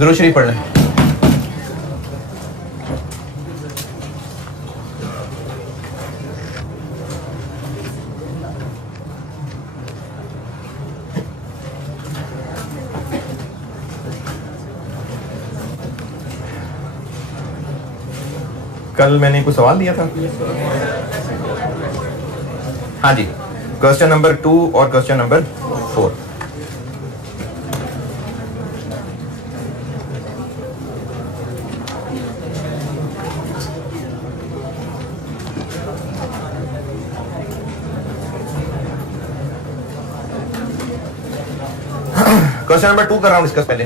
दुरूद शरीफ पढ़ लें। कल मैंने कुछ सवाल दिया था। हाँ जी, क्वेश्चन नंबर 2 और क्वेश्चन नंबर 4। क्वेश्चन नंबर 2 कर रहा हूं डिस्कस पहले।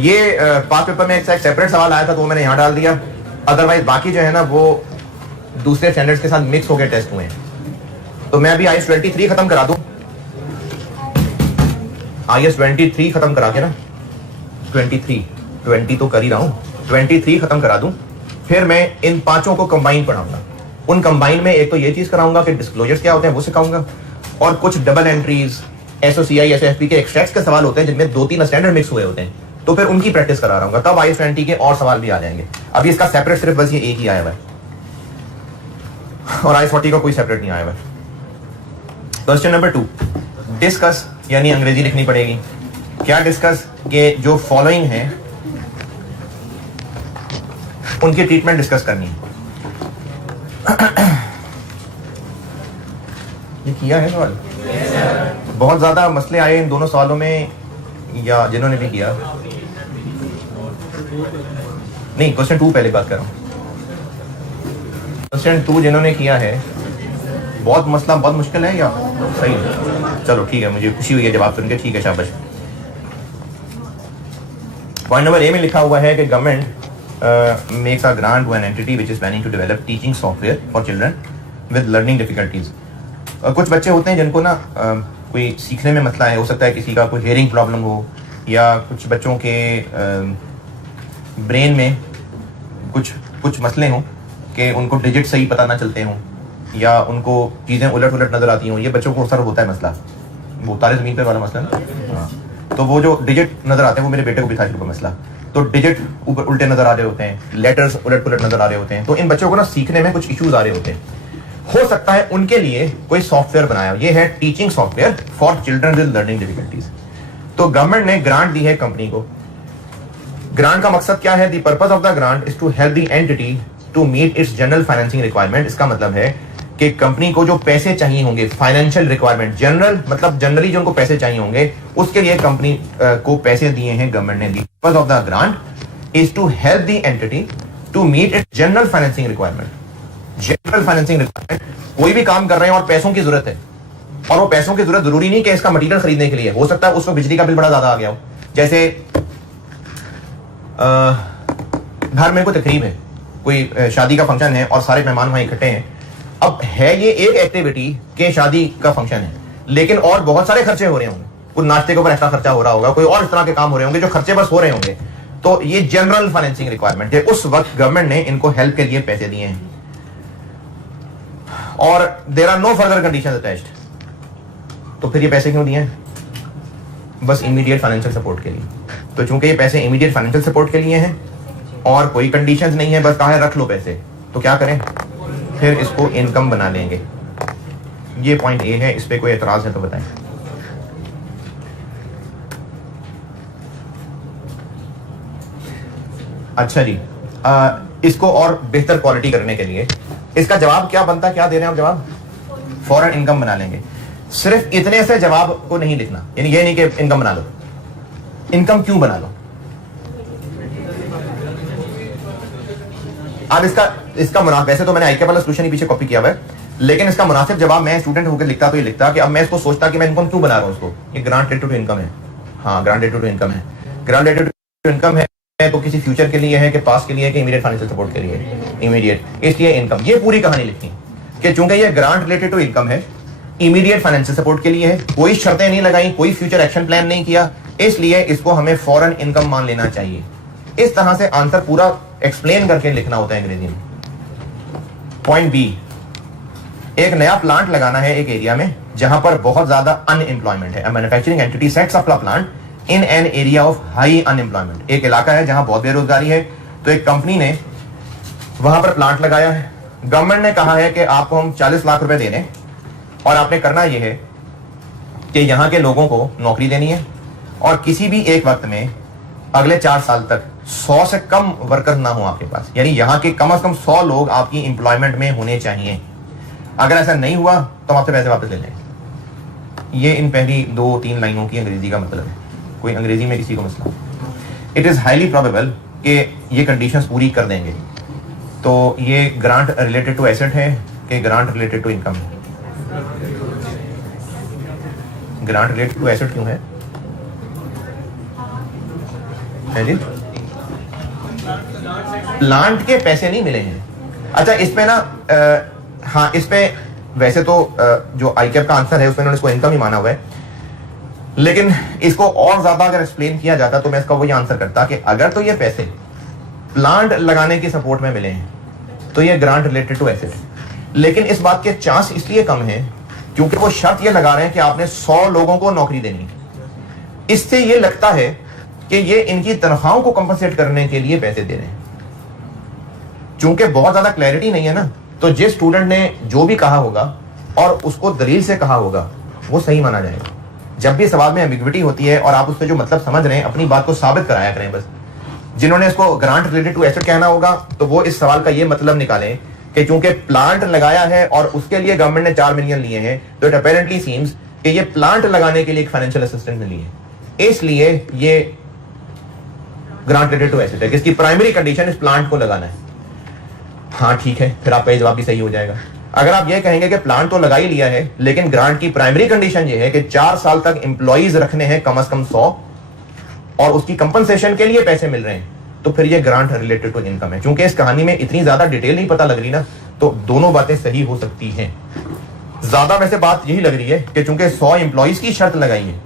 ये पास पेपर में एक सेपरेट सवाल आया था तो वो मैंने यहां डाल दिया, अदरवाइज बाकी जो है ना वो दूसरे स्टैंडर्ड्स के साथ मिक्स होकर टेस्ट हुए हैं। तो मैं अभी IAS 23 खत्म करा दूं, IAS 23 खत्म करा के ना 20 तो कर ही रहा हूं, 23 खत्म करा दूं, फिर मैं इन पांचों को कंबाइन पढ़ाऊंगा। उन कंबाइन में एक तो ये चीज कराऊंगा कि डिस्क्लोजर्स क्या होते हैं वो सिखाऊंगा, और कुछ डबल एंट्रीज, SOCI SFP के एक्सट्रैक्ट्स के सवाल होते हैं जिनमें 2-3 स्टैंडर्ड मिक्स हुए होते हैं, तो फिर उनकी प्रैक्टिस करा रहा हूं। तब IAS 20 के और सवाल भी आ जाएंगे। अभी इसका सेपरेट सिर्फ बस ये एक ही आया हुआ है और IAS 40 का कोई सेपरेट नहीं आया हुआ है। क्वेश्चन नंबर 2, डिस्कस, यानी अंग्रेजी लिखनी पड़ेगी। क्या डिस्कस? के जो फॉलोइंग है उनकी ट्रीटमेंट डिस्कस करनी है। ये किया है सवाल? बहुत ज्यादा मसले आए इन दोनों सवालों में, या जिन्होंने भी किया नहीं। क्वेश्चन 2 पहले बात कर रहा हूं। क्वेश्चन 2 जिन्होंने किया है, बहुत मसला बहुत मुश्किल है या सही है? चलो ठीक है, मुझे खुशी हुई है जवाब सुन के, ठीक है, शाबाश। पॉइंट नंबर ए में लिखा हुआ है कि government makes a grant to an entity which is planning to develop teaching software for children with learning difficulties. कुछ बच्चे होते हैं जिनको ना कोई सीखने में मसला है, हो सकता है किसी का कोई हियरिंग प्रॉब्लम हो, या कुछ बच्चों के ब्रेन में कुछ मसले हों कि उनको डिजिट सही पता ना चलते हों, या उनको चीज़ें उलट उलट नजर आती हों। ये बच्चों को अक्सर होता है मसला, वो तारे ज़मीन पर वाला मसला ना। हाँ, तो वो जो डिजिट नजर आते हैं, वो मेरे बेटे को भी था शुरू का मसला। तो डिजिट ऊपर उल्टे नजर आ रहे होते हैं, लेटर्स उलट पुलट नजर आ रहे होते हैं, तो इन बच्चों को ना सीखने में कुछ इश्यूज आ रहे होते हैं। हो सकता है उनके लिए कोई सॉफ्टवेयर बनाया, ये है teaching software for children with learning difficulties. तो गवर्नमेंट ने ग्रांट दी है कंपनी को। ग्रांट का मकसद क्या है? The purpose of the grant is to help the entity to meet its general financing requirement. इसका मतलब है कि कंपनी को जो पैसे चाहिए होंगे, फाइनेंशियल रिक्वायरमेंट, जनरल मतलब जनरली जो उनको पैसे चाहिए होंगे, उसके लिए कंपनी को पैसे दिए हैं गवर्नमेंट ने। The purpose of the grant is to help the entity to meet its general financing requirement. General financing requirement, कोई भी काम कर रहे हैं और पैसों की जरूरत है, और वो पैसों की जरूरत जरूरी नहीं कि इसका मटेरियल खरीदने के लिए, हो सकता है उसको बिजली का बिल बड़ा ज्यादा आ गया हो। जैसे घर में कोई तकरीब है, कोई शादी का फंक्शन है और सारे मेहमान वहां इकट्ठे हैं। अब है ये एक एक्टिविटी के शादी का फंक्शन है, लेकिन और बहुत सारे खर्चे हो रहे होंगे, कुछ नाश्ते के ऊपर एक्स्ट्रा खर्चा हो रहा होगा, कोई और इस तरह के काम हो रहे होंगे जो खर्चे बस हो रहे होंगे। तो ये जनरल फाइनेंसिंग रिक्वायरमेंट है। उस वक्त गवर्नमेंट ने इनको हेल्प के लिए पैसे दिए हैं, और there are no further conditions attached. तो फिर ये पैसे क्यों दिए हैं? बस इमीडिएट फाइनेंशियल सपोर्ट के लिए। तो चूंकि ये पैसे इमीडिएट फाइनेंशियल सपोर्ट के लिए हैं और कोई कंडीशंस नहीं है, बस कहा है रख लो पैसे, तो क्या करें? फिर इसको इनकम बना लेंगे। ये पॉइंट ए है, इस पे कोई एतराज है तो बताएं। अच्छा जी, इसको और बेहतर क्वालिटी करने के लिए इसका जवाब क्या बनता, क्या दे रहे हैं आप जवाब? फौरन इनकम बना लेंगे। सिर्फ इतने से जवाब को नहीं लिखना, यानी ये नहीं कि इनकम बना लो। इनकम क्यों बना लो? अब इसका मुनासिब, वैसे तो मैंने आईके वाला सॉल्यूशन ही पीछे कॉपी किया हुआ है, लेकिन इसका मुनासिब जवाब मैं स्टूडेंट होकर लिखता तो ये लिखता कि अब मैं इसको सोचता कि मैं इनकम क्यों बना रहा हूं इसको। ये ग्रांट रिलेटेड टू इनकम है। हाँ, ग्रांट रिलेटेड टू इनकम है। ग्रांट रिलेटेड टू इनकम है तो किसी फ्यूचर के लिए है कि पास के लिए, कि इमीडिएट फाइनेंशियल सपोर्ट के लिए? इमीडिएट, इसलिए इनकम। ये पूरी कहानी लिखनी कि चूंकि ये ग्रांट रिलेटेड टू इनकम है, इमीडिएट फाइनेंशियल सपोर्ट के लिए है, कोई शर्तें नहीं लगाई, कोई फ्यूचर एक्शन प्लान नहीं किया, इसलिए इसको हमें फौरन इनकम मान लेना चाहिए। इस तरह से आंसर पूरा एक्सप्लेन करके लिखना होता है अंग्रेजी में। पॉइंट बी, एक नया प्लांट लगाना है एक एरिया में जहां पर बहुत ज्यादा अनएम्प्लॉयमेंट है। Manufacturing entity sets up a plant in an area of high unemployment. एक इलाका है जहां बहुत बेरोजगारी है, तो एक कंपनी ने वहां पर प्लांट लगाया है। गवर्नमेंट ने कहा है कि आपको हम 40 लाख रुपए दे रहे हैं और आपने करना यह है कि यहां के लोगों को नौकरी देनी है और किसी भी एक वक्त में अगले 4 साल तक 100 से कम वर्कर ना हो आपके पास, यानी यहां के कम से कम 100 लोग आपकी एम्प्लॉयमेंट में होने चाहिए। अगर ऐसा नहीं हुआ तो हम आपसे पैसे वापस ले लेंगे। ये इन पहली 2-3 लाइनों की अंग्रेजी का मतलब है। कोई अंग्रेजी में किसी को मसला, इट इज हाईली प्रोबेबल कि ये कंडीशंस पूरी कर देंगे। तो ये ग्रांट रिलेटेड टू एसेट है कि ग्रांट रिलेटेड टू इनकम है? ग्रांट रिलेटेड टू एसेट क्यों है जी? प्लांट के पैसे नहीं मिले हैं। अच्छा, इसमें ना हाँ, इस पे वैसे तो जो आईकैप का आंसर है उसमें उन्होंने इसको इनकम ही माना हुआ है, लेकिन इसको और ज्यादा अगर एक्सप्लेन किया जाता तो मैं इसका वही आंसर करता कि अगर तो ये पैसे प्लांट लगाने की सपोर्ट में मिले हैं तो ये ग्रांट रिलेटेड टू एसेट, लेकिन इस बात के चांस इसलिए कम है क्योंकि वो शर्त ये लगा रहे हैं कि आपने 100 लोगों को नौकरी देनी है। इससे ये लगता है कि ये इनकी तनख्वाहों को कंपनसेट करने के लिए पैसे दे रहे हैं। चूंकि बहुत ज्यादा क्लैरिटी नहीं है ना, तो जिस स्टूडेंट ने जो भी कहा होगा और उसको दलील से कहा होगा वो सही माना जाएगा। जब भी सवाल में एम्बिग्विटी होती है और आप उससे जो मतलब समझ रहे हैं अपनी बात को साबित कराया करें बस। जिन्होंने इसको ग्रांट रिलेटेड टू एसेट कहना होगा तो वो इस सवाल का ये मतलब निकालें कि चूंकि प्लांट लगाया है और उसके लिए गवर्नमेंट ने 4 मिलियन लिए हैं, तो इट अपेरेंटली सीम्स कि ये प्लांट लगाने के लिए एक फाइनेंशियल असिस्टेंस लिए है, इसलिए ये ग्रांट रिलेटेड टू एसेट है, जिसकी प्राइमरी कंडीशन इस प्लांट को लगाना है। हाँ ठीक है, फिर आपका जवाब भी सही हो जाएगा। अगर आप ये कहेंगे कि प्लांट तो लगा ही लिया है लेकिन ग्रांट की प्राइमरी कंडीशन ये है कि 4 साल तक एम्प्लॉइज रखने हैं कम से कम 100 और उसकी कंपनसेशन के लिए पैसे मिल रहे हैं, तो फिर ये ग्रांट रिलेटेड टू इनकम है। चूंकि इस कहानी में इतनी ज्यादा डिटेल नहीं पता लग रही ना, तो दोनों बातें सही हो सकती हैं। ज्यादा वैसे बात यही लग रही है कि चूंकि 100 एम्प्लॉइज की शर्त लगाई है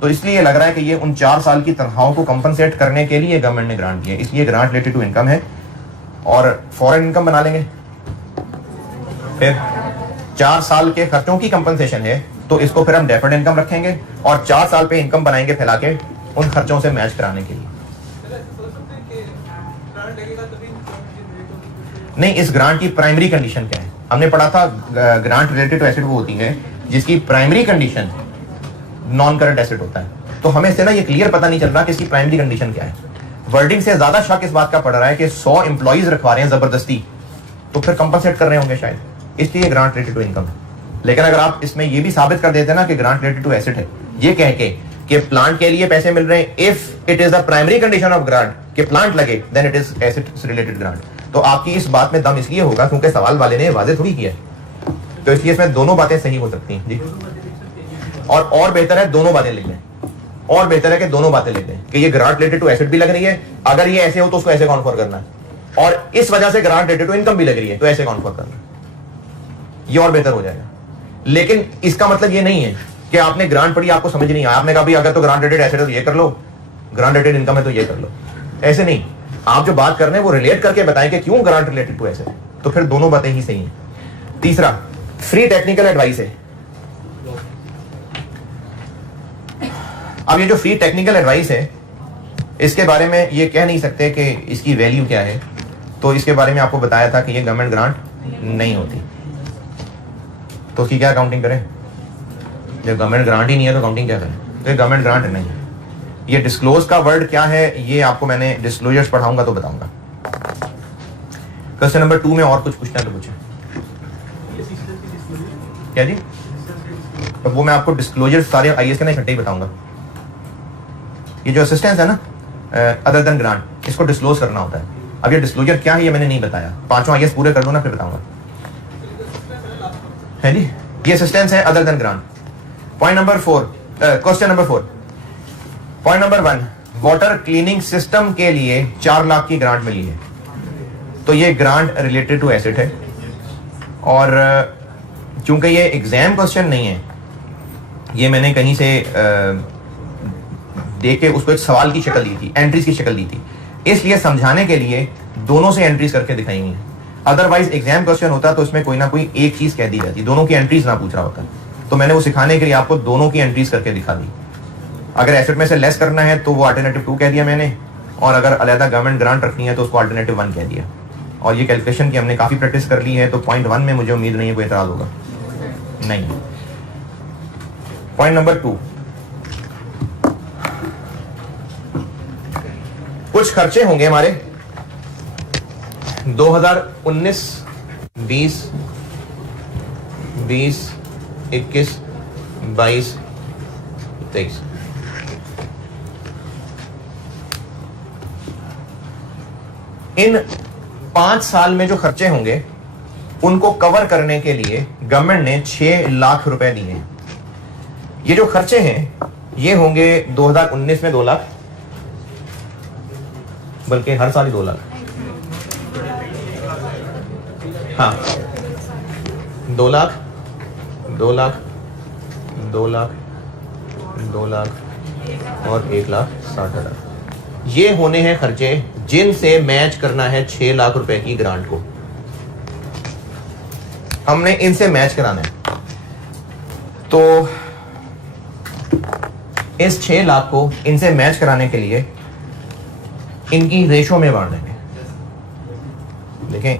तो इसलिए लग रहा है कि ये उन 4 साल की तनख्वाहों को कंपनसेट करने के लिए गवर्नमेंट ने ग्रांट दिया, इसलिए ग्रांट रिलेटेड टू इनकम है। और फॉरेन इनकम बना लेंगे, फिर 4 साल के खर्चों की कंपनसेशन है तो इसको फिर हम डेफर्ड इनकम रखेंगे और 4 साल पे इनकम बनाएंगे फैला के उन खर्चों से मैच कराने के लिए। नहीं, इस ग्रांट की प्राइमरी कंडीशन क्या है? हमने पढ़ा था ग्रांट रिलेटेड टू एसेट वो होती है जिसकी primary condition non current asset होता है। तो हमें इससे ना ये क्लियर पता नहीं चल रहा कि इसकी प्राइमरी कंडीशन क्या है। वर्डिंग से ज्यादा शक इस बात का पड़ रहा है कि 100 एम्प्लॉइज रखवा रहे हैं जबरदस्ती, तो फिर कंपनसेट कर रहे होंगे शायद, इसलिए ग्रांट रिलेटेड टू इनकम है। लेकिन अगर आप इसमें ये भी साबित कर देते ना कि ग्रांट रिलेटेड टू एसेट है, ये कह के कि प्लांट के लिए पैसे मिल रहे हैं, if it is the primary condition of grant कि प्लांट लगे, then it is asset related grant, तो आपकी इस बात में दम इसलिए होगा क्योंकि सवाल वाले ने वाजे थोड़ी किया है, तो इसलिए इसमें दोनों बातें सही हो सकती हैं जी। और बेहतर है दोनों बातें लिख लें, और बेहतर है कि दोनों बातें लिख लें कि ये ग्रांट रिलेटेड टू एसेट भी लग रही है, अगर ये ऐसे हो तो उसको ऐसे काउंट फॉर करना है, और इस वजह से ग्रांट रिलेटेड टू इनकम भी लग रही है तो ऐसे काउंट फॉर करना, ये और बेहतर हो जाएगा। लेकिन इसका मतलब ये नहीं है कि आपने ग्रांट पढ़ी आपको समझ नहीं आया, आपने कहा भाई अगर तो ग्रांट रिलेटेड एसेट है तो ये कर लो, ग्रांट रिलेटेड इनकम है तो ये कर लो, ऐसे नहीं। आप जो बात कर रहे हैं वो रिलेट करके बताएं कि क्यों ग्रांट रिलेटेड टू एसेट, तो फिर दोनों बातें ही सही हैं। तीसरा, फ्री टेक्निकल एडवाइस है। अब ये जो फ्री टेक्निकल एडवाइस है इसके बारे में ये कह नहीं सकते कि इसकी वैल्यू क्या है, तो इसके बारे में आपको बताया था कि ये गवर्नमेंट ग्रांट नहीं होती, तो उसकी क्या अकाउंटिंग करें? जब गवर्नमेंट ग्रांट ही नहीं है तो अकाउंटिंग क्या करें? तो ये गवर्नमेंट ग्रांट नहीं है। ये डिस्क्लोज का वर्ड क्या है ये आपको मैंने डिस्क्लोजर्स पढ़ाऊंगा तो बताऊंगा। क्वेश्चन नंबर 2 में और कुछ पूछना है तो पूछें। क्या जी? तो वो मैं आपको डिस्क्लोजर सारे आईएएस के ना इकट्ठे ही बताऊंगा। ये जो असिस्टेंस है ना अदर देन ग्रांट, इसको डिस्क्लोज करना होता है। अब ये डिस्क्लोजर क्या है ये मैंने नहीं बताया, 5 आईएएस पूरे कर दो ना फिर बताऊंगा, है जी। ये असिस्टेंस है other than grant. Point number 4, question number 4, point number 1, water cleaning system के लिए 4 लाख की ग्रांट मिली है, तो ये ग्रांट रिलेटेड टू एसेट है। और चूंकि ये एग्जाम क्वेश्चन नहीं है, ये मैंने कहीं से देख के उसको एक सवाल की शक्ल दी थी, एंट्रीज की शक्ल दी थी, इसलिए समझाने के लिए दोनों से एंट्रीज करके दिखाएंगे। अदरवाइज एग्जाम क्वेश्चन होता तो उसमें कोई ना कोई एक चीज कह दी जाती, दोनों की एंट्रीज ना पूछ रहा होता। तो मैंने वो सिखाने के लिए आपको दोनों की एंट्रीज करके दिखा दी। अगर एसेट में से लेस करना है तो वो अल्टरनेटिव 2 कह दिया मैंने, और अगर अलहदा गवर्नमेंट ग्रांट रखनी है तो उसको अल्टरनेटिव 1 कह दिया। और ये कैलकुलेशन की हमने काफी प्रैक्टिस कर ली है, तो पॉइंट 1 में मुझे उम्मीद नहीं है कोई एतराज होगा। नहीं। पॉइंट नंबर 2, कुछ खर्चे होंगे हमारे 2019, 20, 21, 22, 23। इन 5 साल में जो खर्चे होंगे उनको कवर करने के लिए गवर्नमेंट ने 6 लाख रुपए दिए हैं। ये जो खर्चे हैं ये होंगे 2019 में 2 लाख, बल्कि हर साल ही 2 लाख। हाँ, 2 लाख, 2 लाख, 2 लाख, 2 लाख और 1,60,000। ये होने हैं खर्चे जिनसे मैच करना है 6 लाख रुपए की ग्रांट को। हमने इनसे मैच कराना है, तो इस 6 लाख को इनसे मैच कराने के लिए इनकी रेशो में बांट देंगे। देखें,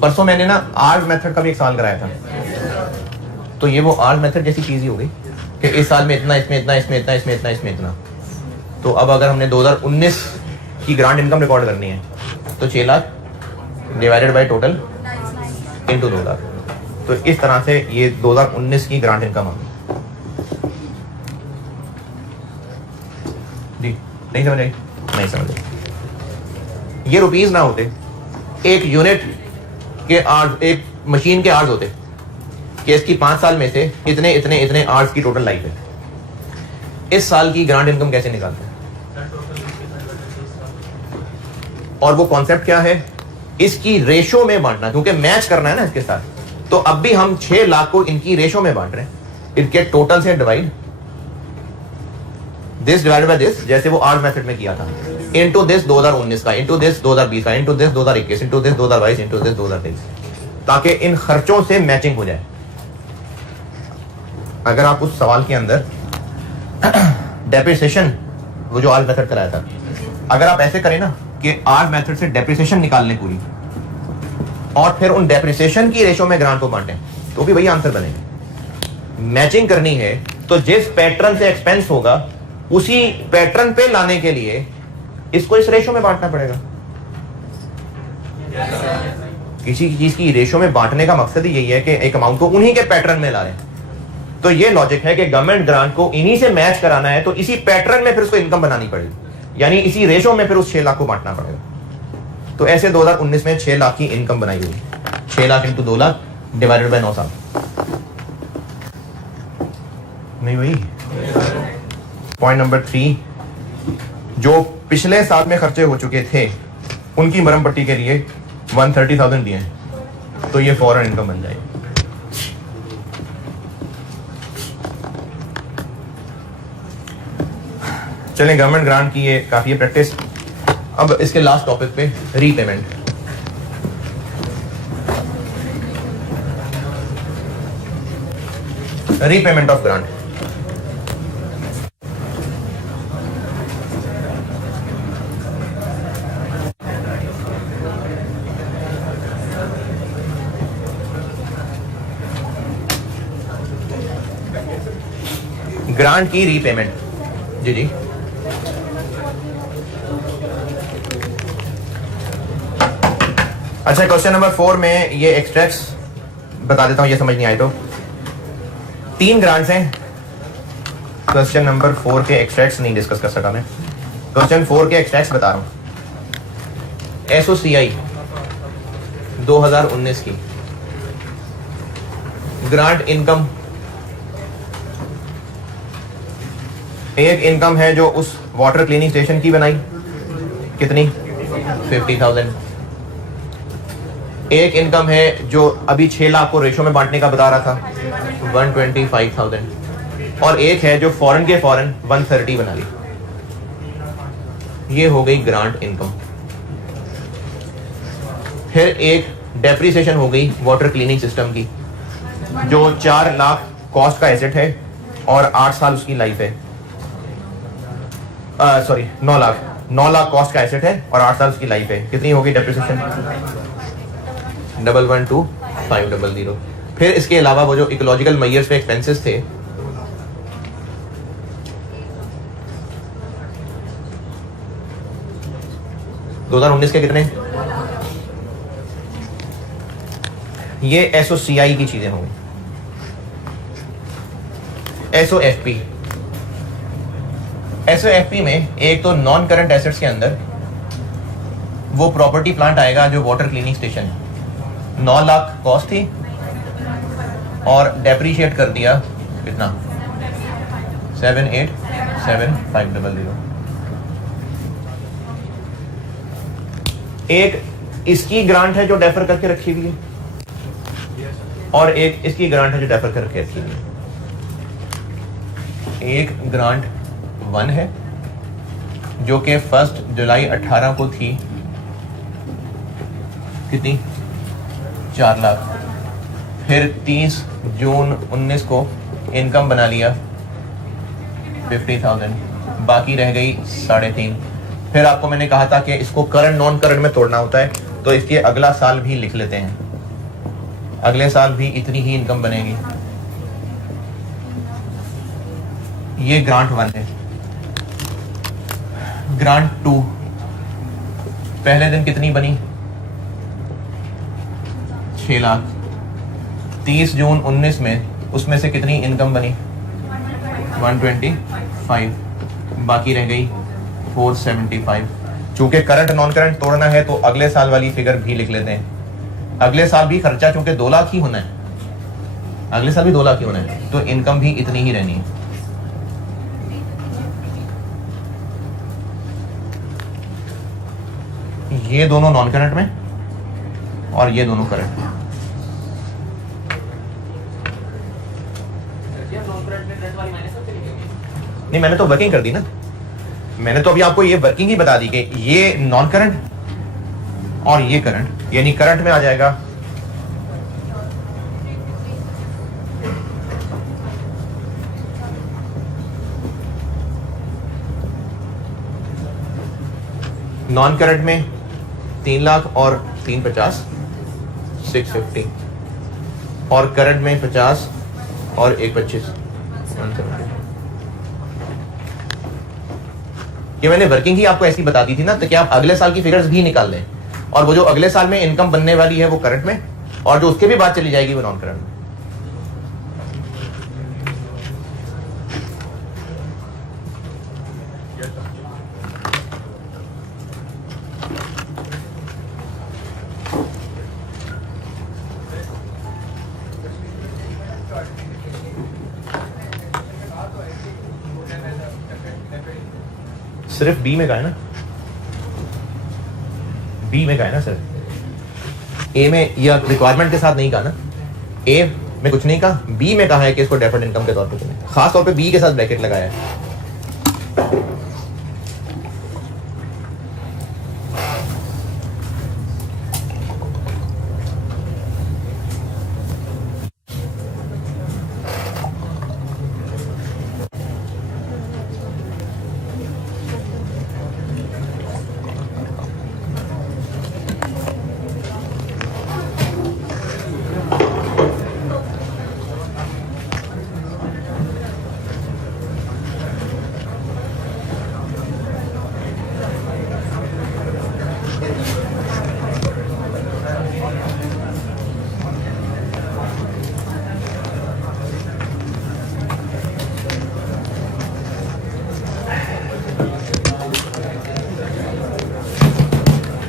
परसों मैंने ना आर्ज मेथड का भी एक सवाल कराया था, तो ये वो आर्ज मेथड जैसी चीज ही हो गई कि इस साल में इतना, इसमें इतना, इसमें इतना, इसमें इतना, इसमें इतना। तो अब अगर हमने 2019 की ग्रांट इनकम रिकॉर्ड करनी है तो 6 lakh divided by total into 2 lakh. तो इस तरह से ये 2019 की ग्रांट इनकम होगी। जी नहीं समझ आई? नहीं समझ आई। ये रुपीज ना होते, एक यूनिट के आर्स, एक मशीन के आर्स होते कि इसकी 5 साल में से इतने इतने इतने आर्स की टोटल लाइफ है। इस साल की ग्रांट इनकम कैसे निकालते हैं? और वो कॉन्सेप्ट क्या है? इसकी रेशो में बांटना, क्योंकि मैच करना है ना इसके साथ। तो अब भी हम 6 लाख को इनकी रेशो में बांट रहे हैं, इनके टोटल से divide, this divide by this, जैसे वो आर्स मेथड में किया था, इनटू दिस 2019 का, इनटू दिस 2020 का, into this 2021, into this 2022, into this 2023, ताकि इन खर्चों से मैचिंग हो जाए। अगर आप उस सवाल के अंदर डेप्रिसिएशन, वो जो आर्स मेथड कराया था, अगर आप ऐसे करें ना कि आर्स मेथड से डेप्रिसिएशन निकाल लें पूरी, और फिर उन डेप्रिसिएशन की रेशो में ग्रांट को बांटें, तो भी वही आंसर बनेगा। मैचिंग करनी है तो जिस पैटर्न से एक्सपेंस होगा उसी पैटर्न पे लाने के लिए इसको इस रेशो में बांटना पड़ेगा। किसी चीज की रेशो में बांटने का मकसद ही यही है कि एक अमाउंट को उन्हीं के पैटर्न में ला रहे हैं। तो ये लॉजिक है कि गवर्नमेंट ग्रांट को इन्हीं से मैच कराना है, तो इसी पैटर्न में फिर उसको इनकम बनानी पड़ेगी, यानी इसी रेशो में फिर उस 6 लाख को बांटना पड़ेगा। तो ऐसे 2019 में 6 लाख की इनकम बनाई हुई, 6 lakh into 2 lakh divided by 9 साल। नहीं हुई? पॉइंट नंबर 3, जो पिछले साल में खर्चे हो चुके थे उनकी मरम्मत पट्टी के लिए 130,000 दिए हैं, तो ये फौरन इनकम बन जाएगी। चलें, गवर्नमेंट ग्रांट की ये काफी है प्रैक्टिस। अब इसके लास्ट टॉपिक पे, repayment. Repayment of grant. Grant की रीपेमेंट। जी जी, अच्छा, क्वेश्चन नंबर 4 में ये एक्सट्रैक्ट्स बता देता हूं, ये समझ नहीं आए तो। 3 ग्रांट्स हैं। क्वेश्चन नंबर 4 के एक्सट्रैक्ट्स नहीं डिस्कस कर सका मैं। क्वेश्चन 4 के एक्सट्रैक्ट्स बता रहा हूं। एसओसीआई 2019 की ग्रांट इनकम, एक इनकम है जो उस वाटर क्लीनिंग स्टेशन की बनाई, कितनी? 50,000। एक इनकम है जो अभी 6 लाख को रेशो में बांटने का बता रहा था, 125,000। और एक है जो फॉरेन के फॉरेन 130 बना ली। ये हो गई ग्रांट इनकम। फिर एक डेप्रिसिएशन हो गई वाटर क्लीनिंग सिस्टम की, जो 4 लाख कॉस्ट का एसेट है और 8 साल उसकी लाइफ है। सॉरी 9 लाख कॉस्ट का एसेट है और 8 साल उसकी लाइफ है। कितनी होगी डेप्रिसिएशन? 112500। फिर इसके अलावा वो जो इकोलॉजिकल मेजर्स पे एक्सपेंसेस थे, (2019) के कितने? ये एसओसीआई की चीजें होंगी। एसओएफपी में एक तो नॉन करंट एसेट्स के अंदर वो प्रॉपर्टी प्लांट आएगा जो वाटर क्लीनिंग स्टेशन है, 9 लाख कॉस्ट थी और डेप्रीशिएट कर दिया कितना? 787,500। एक इसकी ग्रांट है जो डेफर करके रखी हुई है और एक इसकी ग्रांट है जो डेफर करके रखी हुई है। एक ग्रांट 1 है जो कि 1 जुलाई 18 को थी, कितनी? 4 लाख। फिर 30 जून 19 को इनकम बना लिया 50,000, बाकी रह गई 3.5। फिर आपको मैंने कहा था कि इसको करंट नॉन करंट में तोड़ना होता है, तो इसके अगला साल भी लिख लेते हैं। अगले साल भी इतनी ही इनकम बनेगी। ये ग्रांट 1 है। ग्रांट 2 पहले दिन कितनी बनी? 6 लाख। 30 जून 19 में उसमें से कितनी इनकम बनी? 125। बाकी रह गई 475। चूंकि करंट नॉन करंट तोड़ना है तो अगले साल वाली फिगर भी लिख लेते हैं। अगले साल भी खर्चा चूंकि 2 लाख ही होना है, अगले साल भी 2 लाख ही होना है, तो इनकम भी इतनी ही रहनी है। ये दोनों नॉन करंट में और ये दोनों करंट में। नहीं, मैंने तो वर्किंग कर दी ना। मैंने तो अभी आपको ये वर्किंग ही बता दी कि ये नॉन करंट और ये करंट, यानी करंट में आ जाएगा नॉन करंट में 3 लाख और 350 650, और करंट में 50 और 125 170। ये मैंने वर्किंग ही आपको ऐसी बता दी थी ना, तो क्या आप अगले साल की फिगर्स भी निकाल लें, और वो जो अगले साल में इनकम बनने वाली है वो करंट में, और जो उसके भी बाद चली जाएगी वो नॉन करंट में। सिर्फ बी में का है ना, बी में का है ना सर, ए में या रिक्वायरमेंट के साथ नहीं कहा ना, ए में कुछ नहीं कहा, बी में कहा है कि इसको डेफर्ड इनकम के तौर पे चुने, खास तौर पे बी के साथ ब्रैकेट लगाया है।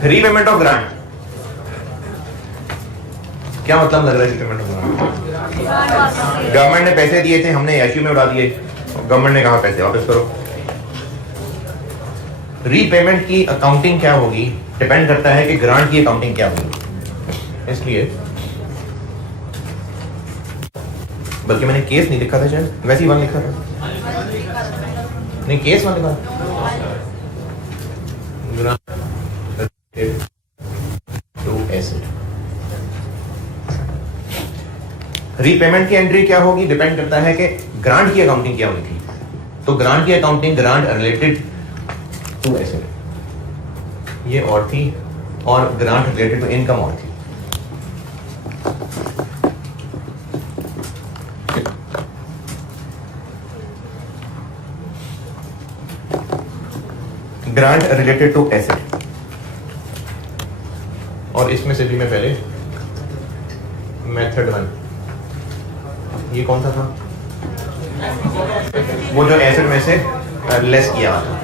रीपेमेंट ऑफ ग्रांट, क्या मतलब लग रहा है रीपेमेंट ऑफ ग्रांट? गवर्नमेंट ने पैसे दिए थे, हमने ऐशू में उड़ा दिए, गवर्नमेंट ने कहा पैसे वापस करो। रीपेमेंट की अकाउंटिंग क्या होगी डिपेंड करता है कि ग्रांट की अकाउंटिंग क्या होगी। इसलिए बल्कि मैंने केस नहीं लिखा था, शायद वैसे ही वन लिखा था, नहीं केस वन लिखा। To asset. रीपेमेंट की एंट्री क्या होगी, डिपेंड करता है कि ग्रांट की अकाउंटिंग क्या हुई थी। तो ग्रांट की accounting grant related to asset ये और थी, और ग्रांट रिलेटेड टू इनकम और थी। ग्रांट रिलेटेड टू एसेट, और इसमें से भी मैं पहले मेथड 1, ये कौन सा था, वो जो एसेट में से लेस किया था।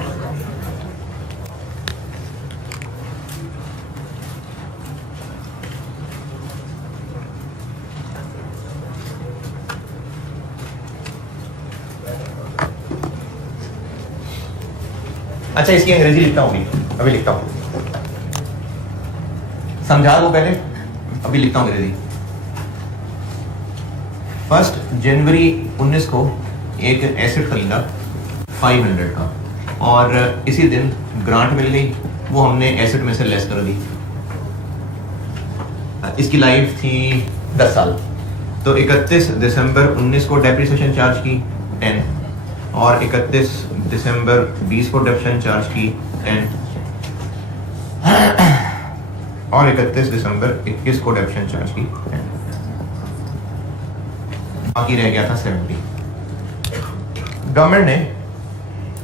अच्छा, इसकी अंग्रेजी लिखता हूं, अभी लिखता हूं, समझा दो पहले, अभी लिखता हूं अंग्रेजी। 1 जनवरी 19 को एक एसेट खरीदा 500 का, और इसी दिन ग्रांट मिल गई, वो हमने एसेट में से लेस कर दी। इसकी लाइफ थी 10 साल, तो 31 दिसंबर 19 को डेप्रिसिएशन चार्ज की 10, और 31 दिसंबर 20 को डेप्रिसिएशन चार्ज की 10, और 31 दिसंबर 21 को डेप्रिसिएशन चार्ज की 10, बाकी रह गया था 70। गवर्नमेंट ने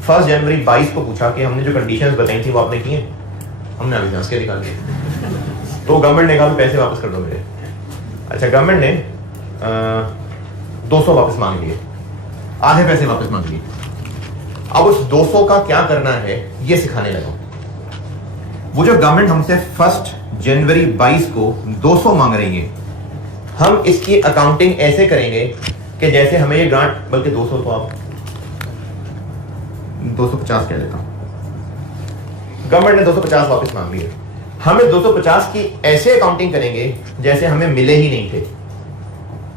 1 जनवरी 22 को पूछा कि हमने जो कंडीशंस बताई थी वो आपने की हैं, हमने अभी जांच के निकाल दिए। तो गवर्नमेंट ने कहा पैसे वापस कर दो मेरे। अच्छा, गवर्नमेंट ने 200 वापस मांग लिए, आधे पैसे वापस मांग लिए। अब उस 200 का क्या करना है ये सिखाने लगा। वो जो गवर्नमेंट हमसे 1 जनवरी 22 को 200 मांग रही है, हम इसकी अकाउंटिंग ऐसे करेंगे कि जैसे हमें ये ग्रांट, बल्कि 200 तो आप 250 कह देता हूं, गवर्नमेंट ने 250 वापस मांग लिए, हमें 250 की ऐसे अकाउंटिंग करेंगे जैसे हमें मिले ही नहीं थे,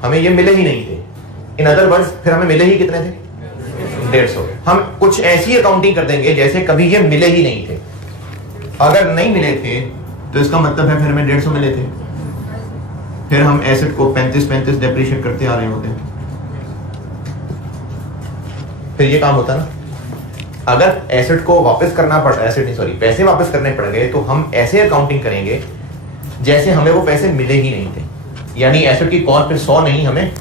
हमें ये मिले ही नहीं थे। इन अदर वर्ड्स, फिर हमें मिले ही कितने थे, 150। हम कुछ ऐसी अकाउंटिंग कर देंगे जैसे कभी ये मिले ही नहीं थे। अगर नहीं मिले थे तो इसका मतलब है फिर हमें 150 मिले थे, फिर हम एसेट को 35 डेप्रिशिएट करते आ रहे होते हैं, फिर ये काम होता ना। अगर एसेट को वापस करना पड़, एसेट नहीं सॉरी, पैसे वापस करने पड़ गए तो हम ऐसे अकाउंटिंग करेंगे जैसे हमें वो पैसे मिले ही नहीं थे। यानी एसेट की कॉस्ट फिर 100 नहीं, हमें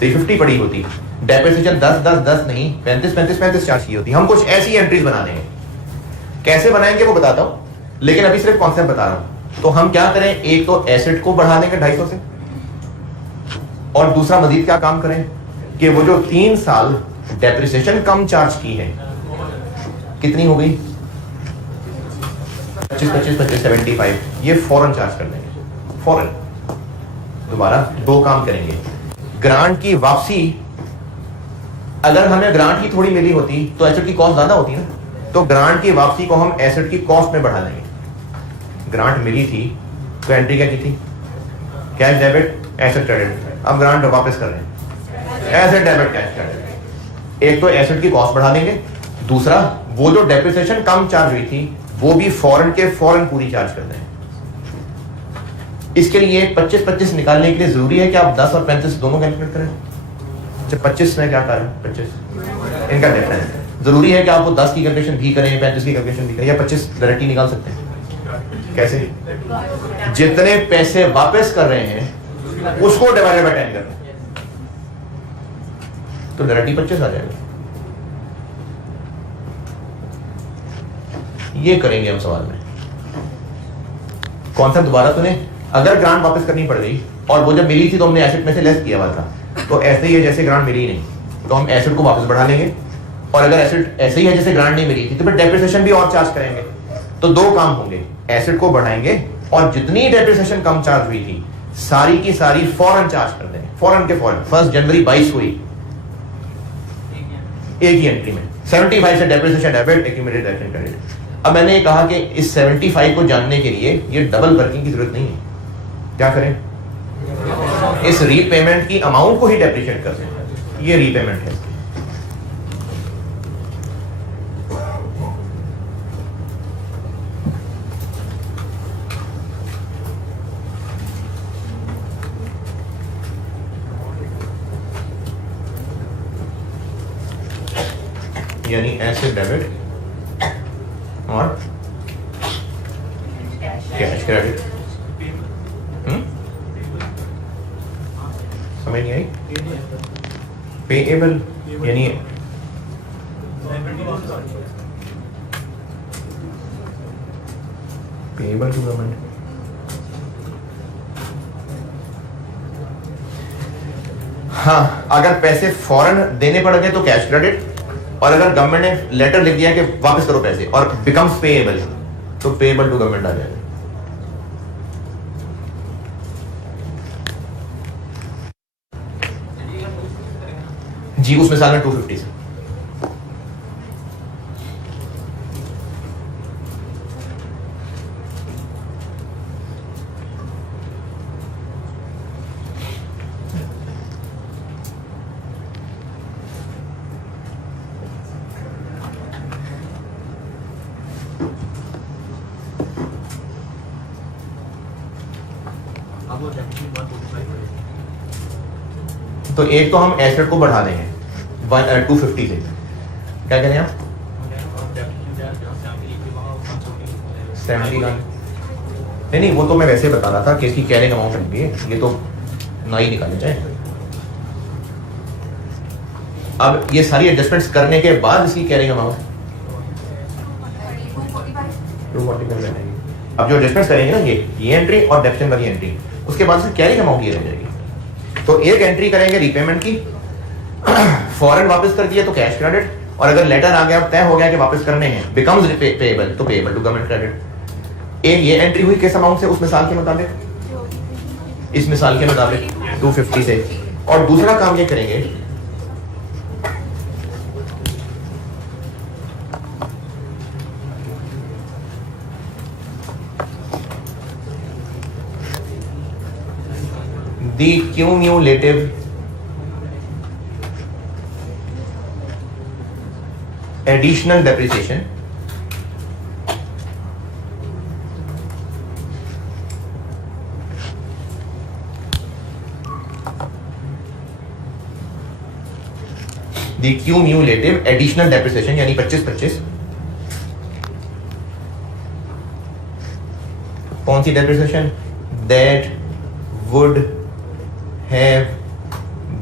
350 पड़ी होती, डेप्रिसिएशन 10 नहीं 35 चार्ज की होती। हम कुछ ऐसी एंट्रीज बना देंगे, कैसे बनाएंगे वो बताता हूं, लेकिन अभी सिर्फ कॉन्सेप्ट बता रहा हूं। तो हम क्या करें, एक तो एसेट को बढ़ा देंगे 250 से, और दूसरा मजीद क्या काम करें कि वो जो 3 साल डेप्रिसिएशन कम चार्ज की है, कितनी हो गई, 25 75, ये फौरन चार्ज कर देंगे, फौरन। दोबारा 2 काम करेंगे। ग्रांट की वापसी, अगर हमें ग्रांट की थोड़ी मिली होती तो एसेट की कॉस्ट ज्यादा होती ना, तो ग्रांट की वापसी को हम एसेट की कॉस्ट में बढ़ा देंगे। ग्रांट मिली थी तो एंट्री क्या की थी, कैश डेबिट एसेट क्रेडिट। अब ग्रांट वापस कर रहे हैं, एसेट डेबिट कैश क्रेडिट। एक तो एसेट की कॉस्ट बढ़ा देंगे, दूसरा वो जो डेप्रिसिएशन कम चार्ज हुई थी वो भी फौरन के फौरन पूरी चार्ज कर दें। इसके लिए 25 निकालने के लिए जरूरी है कि आप 10 और 35 दोनों कैलकुलेट करें। अच्छा, 25 में क्या करें, 25 इनका डिफरेंस जरूरी है कि आप वो 10 की कैलकुलेशन भी करें, 35 की कैलकुलेशन भी करें, या 25 डायरेक्ट ही निकाल सकते हैं। कैसे, जितने पैसे वापस कर रहे हैं उसको डिवाइडेड बाय 10 करना, तो डायरेक्ट ही 25 आ जाएगा। ये करेंगे हम सवाल में। कॉन्सेप्ट दोबारा सुने। अगर ग्रांट वापस करनी पड़ गई और वो जब मिली थी तो हमने एसेट में से लेस किया हुआ था, तो ऐसे ही है जैसे ग्रांट मिली ही नहीं, तो हम एसेट को वापस बढ़ा लेंगे। और अगर एसेट ऐसे ही है जैसे ग्रांट नहीं मिली थी तो फिर डेप्रिसिएशन भी और चार्ज करेंगे। तो 2 काम होंगे, एसेट को बढ़ाएंगे और जितनी डेप्रिसिएशन कम चार्ज हुई थी सारी की सारी फौरन चार्ज कर देंगे, फौरन के फौरन। 1 जनवरी 22 हुई, एक ही एंट्री में 75 से depreciation debit, accumulated action credit. अब मैंने ये कहा कि इस 75 को जानने के लिए ये डबल वर्किंग की जरूरत नहीं है। क्या करें, इस रीपेमेंट की अमाउंट को ही डेप्रिशिएट कर दें, ये रीपेमेंट है। यानी ऐसे डेबिट और कैश क्रेडिट। समझ नहीं आई? पेएबल यानी पेएबल टू गवर्नमेंट। हाँ, अगर पैसे फौरन देने पड़ गए तो कैश क्रेडिट, और अगर गवर्नमेंट ने लेटर लिख दिया कि वापस करो पैसे और बिकम्स पेएबल तो पेएबल टू गवर्नमेंट आ जाएगा। जी उस मिसाल में 250 से। तो एक तो हम एसेट को बढ़ा देंगे 250 से। क्या कह रहे हैं आप? 70 का नहीं, वो तो मैं वैसे बता रहा था कि इसकी कैरिंग अमाउंट रहेंगे, ये तो ना ही निकाले जाए। अब ये सारी एडजस्टमेंट्स करने के बाद इसकी कैरिंग अमाउंट 245 रहेगी। अब जो एडजस्टमेंट्स करेंगे ना, ये एंट्री और डेप्शन वाली एंट्री, उसके बाद से कैरिंग अमाउंट ये रह जाएगी। तो एक एंट्री करेंगे रीपेमेंट की, फॉरेन वापस कर दिया तो कैश क्रेडिट, और अगर लेटर आ गया तय हो गया कि वापस करने हैं बिकम्स पेएबल तो पेएबल टू गवर्नमेंट क्रेडिट। एक ये एंट्री हुई किस अमाउंट से? उस मिसाल के मुताबिक, इस मिसाल के मुताबिक 250 से। और दूसरा काम ये करेंगे the cumulative additional depreciation the cumulative additional depreciation यानी 25-25। कौन सी depreciation? that would have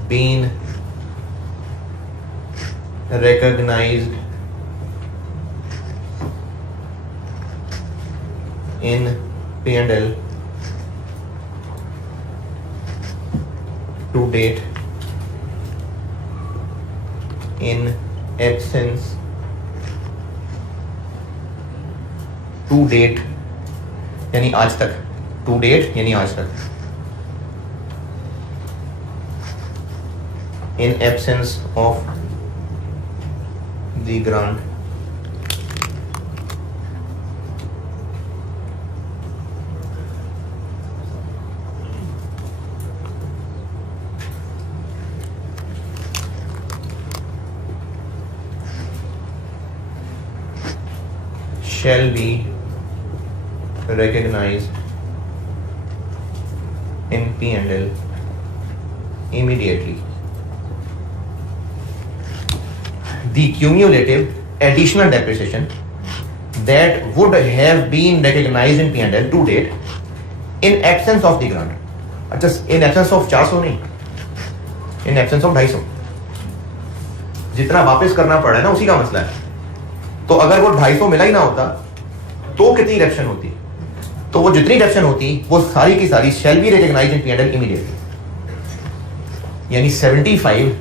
been recognized in P&L to date in absence to date यानी आज तक, to date यानी आज तक, in absence of the grant shall be recognized in P&L immediately. The cumulative additional depreciation that would have been recognized in P&L to date in absence of the grant. अच्छा, in absence of 400 नहीं, in absence of 250। जितना वापस करना पड़ा है ना उसी का मसला है। तो अगर वो 250 मिला ही ना होता तो कितनी डिडक्शन होती? तो वो जितनी डिडक्शन होती वो सारी की सारी shall be recognized in P&L immediately, यानी 75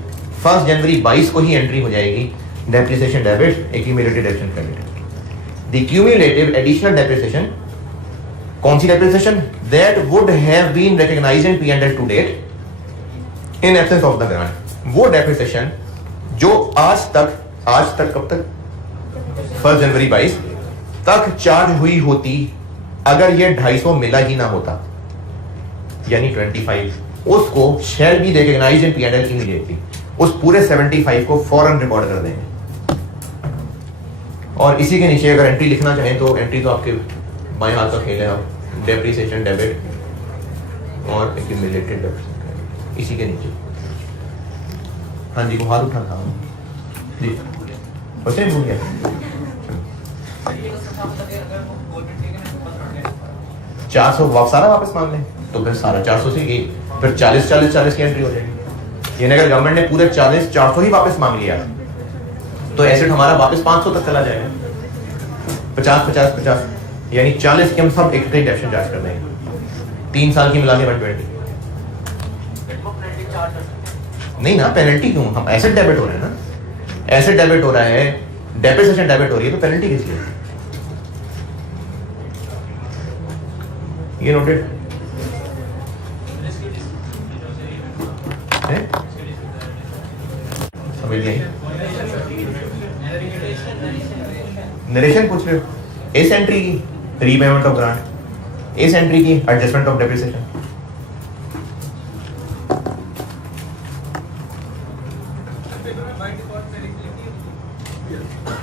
1 जनवरी 22 को ही एंट्री हो जाएगी depreciation debit, accumulated deduction credit. The cumulative additional depreciation, कौन सी depreciation? That would have been recognised in P&L to date in absence of the grant. वो depreciation जो आज तक कब तक? 1 जनवरी 22 तक चार्ज हुई होती अगर ये 250 मिला ही ना होता, यानी 25, उसको shall be recognised in P&L immediately. उस पूरे 75 को फौरन रिकॉर्ड कर देंगे। और इसी के नीचे अगर एंट्री लिखना चाहें तो एंट्री तो आपके बाएं हाथ का खेल है, आप डेप्रिसिएशन डेबिट और एक्यूमुलेटेड डेबिट इसी के नीचे। हाँ जी, को हाथ उठा था जी। क्वेश्चन भूल गया। 400 सारा वापस मांग लें तो फिर सारा 400 से ये फिर 40 की एंट्री हो जाएगी। यानी अगर गवर्नमेंट ने पूरे 400 ही वापस मांग लिया तो एसेट हमारा वापस 500 तक चला जाएगा। 50 यानी 40 के हम सब एक डेप्शन चार्ज कर देंगे, 3 साल की मिला के 120। नहीं ना, पेनल्टी क्यों? हम एसेट डेबिट हो रहे हैं ना, एसेट डेबिट हो रहा है, डेप्रिसिएशन डेबिट हो रही है, तो पेनल्टी किस लिए? ये नोटेड है? समझ गए? नरेशन पूछ रहे हो? इस एंट्री की रीपेमेंट ऑफ ग्रांट, इस एंट्री की एडजस्टमेंट ऑफ डेप्रिसिएशन।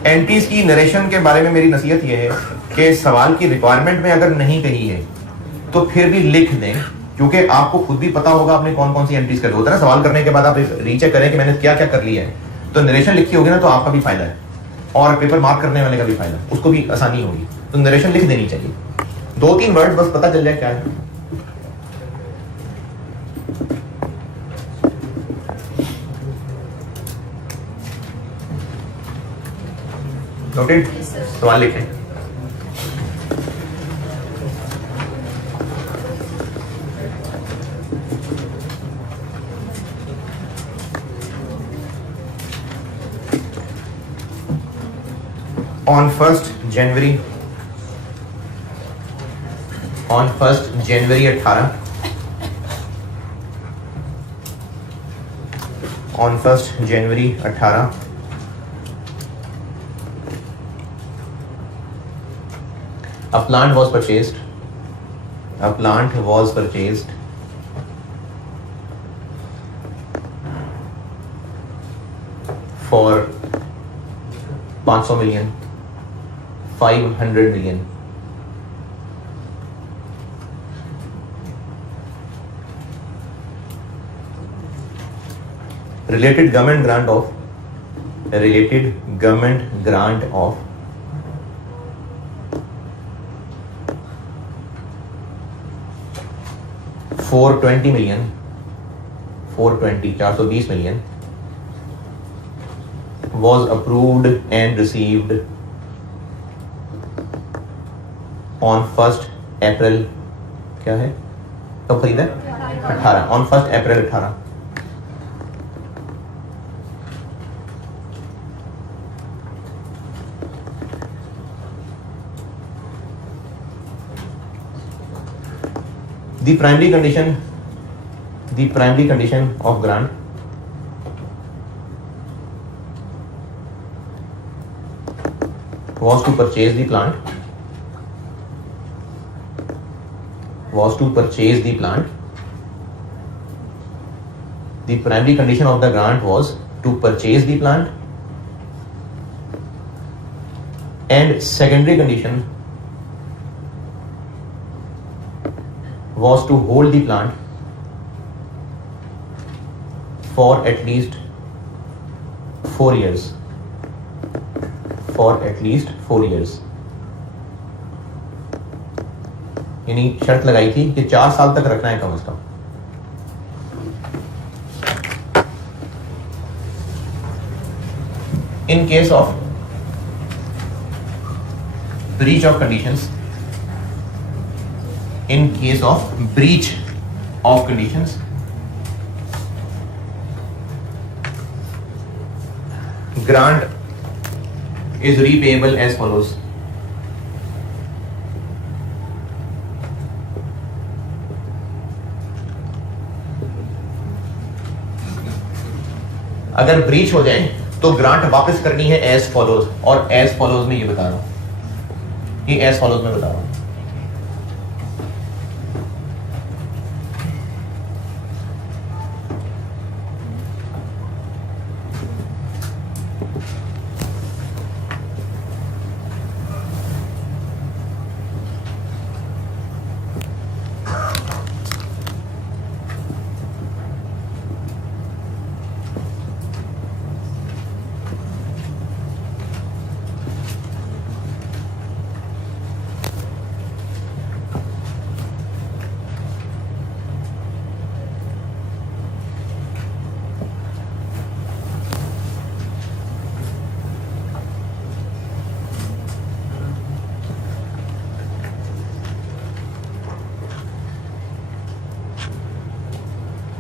एंट्रीज की नरेशन के बारे में मेरी नसीहत यह है कि सवाल की रिक्वायरमेंट में अगर नहीं कही है तो फिर भी लिख दें, क्योंकि आपको खुद भी पता होगा आपने कौन कौन सी एंट्रीज कर होता है ना। सवाल करने के बाद आप रीचेक करें कि मैंने क्या क्या कर लिया है, तो नरेशन लिखी होगी ना तो आपका भी फायदा है और पेपर मार्क करने वाले का भी फायदा, उसको भी आसानी होगी। तो नरेशन लिख देनी चाहिए, 2-3 वर्ड बस पता चल जाए क्या है। नोटेड? सवाल लिखें। On 1st January 18 on 1st January 18 a plant was purchased for 500 million, 500 million. Related government grant of 420 million, 420 million was approved and received on 1st April, क्या है? कब खरीदा? 18 on 1st April 18। The primary condition of grant was to purchase the plant. The primary condition of the grant was to purchase the plant, and secondary condition was to hold the plant for at least 4 years. यानी शर्त लगाई थी कि 4 साल तक रखना है कम से कम। In case of breach of conditions, grant is repayable as follows. अगर ब्रीच हो जाए तो ग्रांट वापस करनी है एज फॉलोज, और एज फॉलोज में ये बता रहा हूं, ये एज फॉलोज में बता रहा हूं।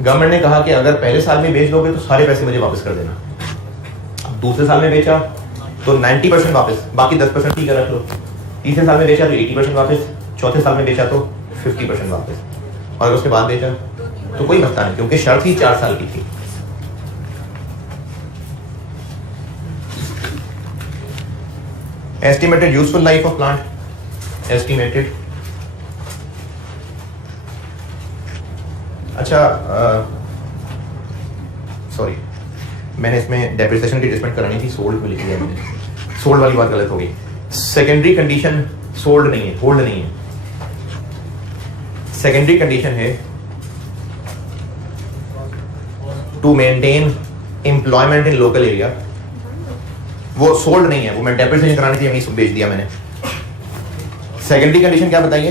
गवर्नमेंट ने कहा कि अगर पहले साल में बेच दोगे तो सारे पैसे मुझे वापस कर देना। दूसरे साल में बेचा तो 90% वापस, बाकी 10% ठीक है रख लो। तीसरे साल में बेचा तो 80% वापस, चौथे साल में बेचा तो 50% वापस, और अगर उसके बाद बेचा तो कोई मसला नहीं, क्योंकि शर्त ही 4 साल की थी। Estimated useful life of plant, estimated, अच्छा सॉरी मैंने इसमें डेप्रिसिएशन की एडजस्टमेंट करानी थी, सोल्ड में लिख दिया मैंने, सोल्ड वाली बात गलत हो गई। सेकेंडरी कंडीशन सोल्ड नहीं है, होल्ड नहीं है, सेकेंडरी कंडीशन है to maintain employment in local area, वो सोल्ड नहीं है, वो मैं डेप्रिसिएशन करानी थी, यहीं बेच दिया मैंने। सेकेंडरी कंडीशन क्या बताइए?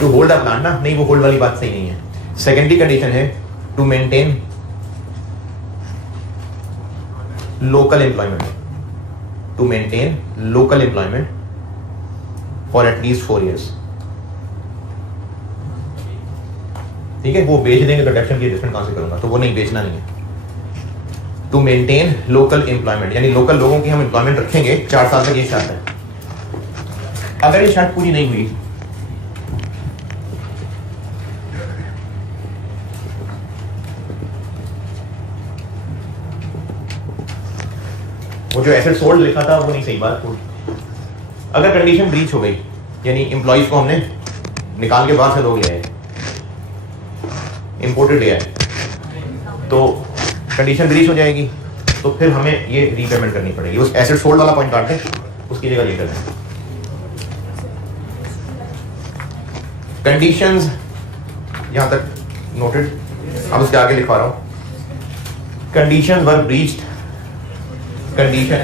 टू होल्ड अ प्लांट ना, नहीं वो होल्ड वाली बात सही नहीं है। सेकेंडरी कंडीशन है to maintain local employment, to maintain local employment for at least 4 years। ठीक है, वो बेच देंगे तो डेप्शन की एडजस्टमेंट कहां से करूंगा, तो वो नहीं, बेचना नहीं है। टू मेंटेन लोकल एम्प्लॉयमेंट, यानी लोकल लोगों की हम एम्प्लॉयमेंट रखेंगे 4 साल तक, ये शर्त है। अगर ये शर्त पूरी नहीं हुई वो जो एसेट सोल्ड लिखा था वो नहीं सही बात। अगर कंडीशन ब्रीच हो गई, यानी एम्प्लॉइज को हमने निकाल के बाहर से लोग ले आए, इंपोर्टेड ले आए, तो कंडीशन ब्रीच हो जाएगी, तो फिर हमें ये रीपेमेंट करनी पड़ेगी। उस एसेट सोल्ड वाला पॉइंट काट दें, उसकी जगह ये कर दें। कंडीशंस यहां तक नोटेड, अब उसके आगे लिखवा रहा हूं। कंडीशन वर ब्रीच्ड, कंडीशन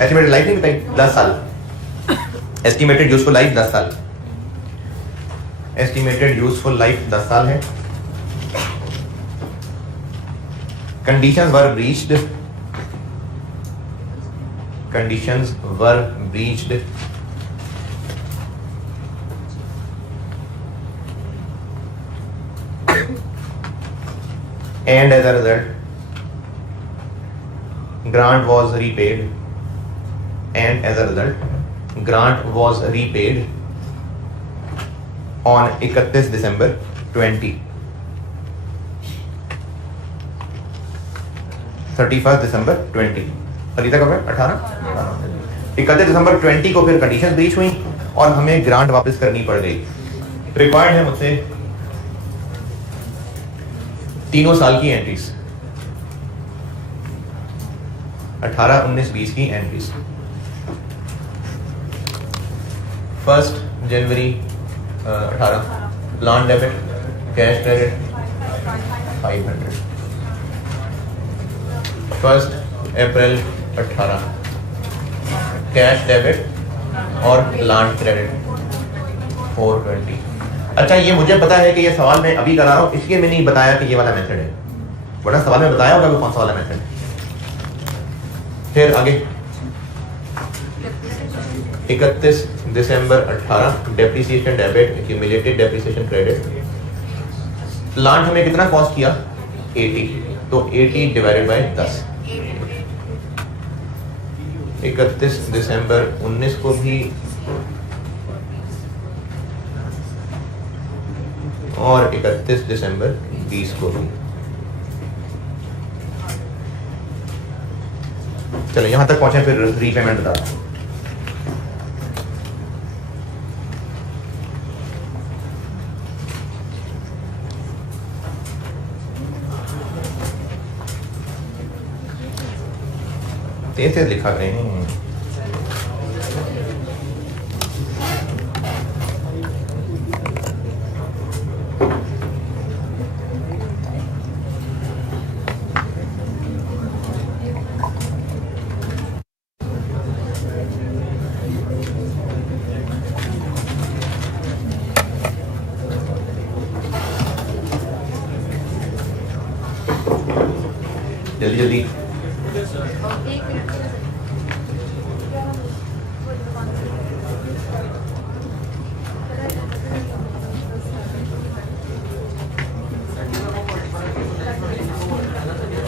एस्टिमेटेड लाइफ नहीं बताई, 10 साल, एस्टिमेटेड यूजफुल लाइफ 10 साल, एस्टिमेटेड यूजफुल लाइफ 10 साल है। Conditions were breached, conditions were breached and as a result grant was repaid, and as a result grant was repaid on 31 December 20, 31 December 20, अभी तक 18 31 दिसंबर 20 को फिर कंडीशन ब्रीच हुई और हमें ग्रांट वापस करनी पड़ गई। रिक्वायर्ड है मुझसे 3 साल की एंट्रीज, 18, 19, 20 की एंट्रीज। 1 जनवरी 18 प्लान डेबिट, कैश क्रेडिट 500। 1 अप्रैल 18 कैश डेबिट और प्लान क्रेडिट 420। अच्छा, ये मुझे पता है कि ये सवाल मैं अभी करा रहा हूँ, इसलिए मैंने नहीं बताया कि ये वाला मेथड है, वरना सवाल में बताया होगा कि कौन सा वाला मेथड है। फिर आगे 31 दिसंबर 18 depreciation debit, accumulated depreciation credit. Plant हमें कितना कॉस्ट किया? 80, तो 80 डिवाइडेड बाय 10। 31 दिसंबर 19 को भी और 31 दिसंबर 20 को भी। चलो यहां तक पहुंचे, फिर रीपेमेंट बता रहा हूं। तेज तेज लिखा गए हैं। जल्दी जल्दी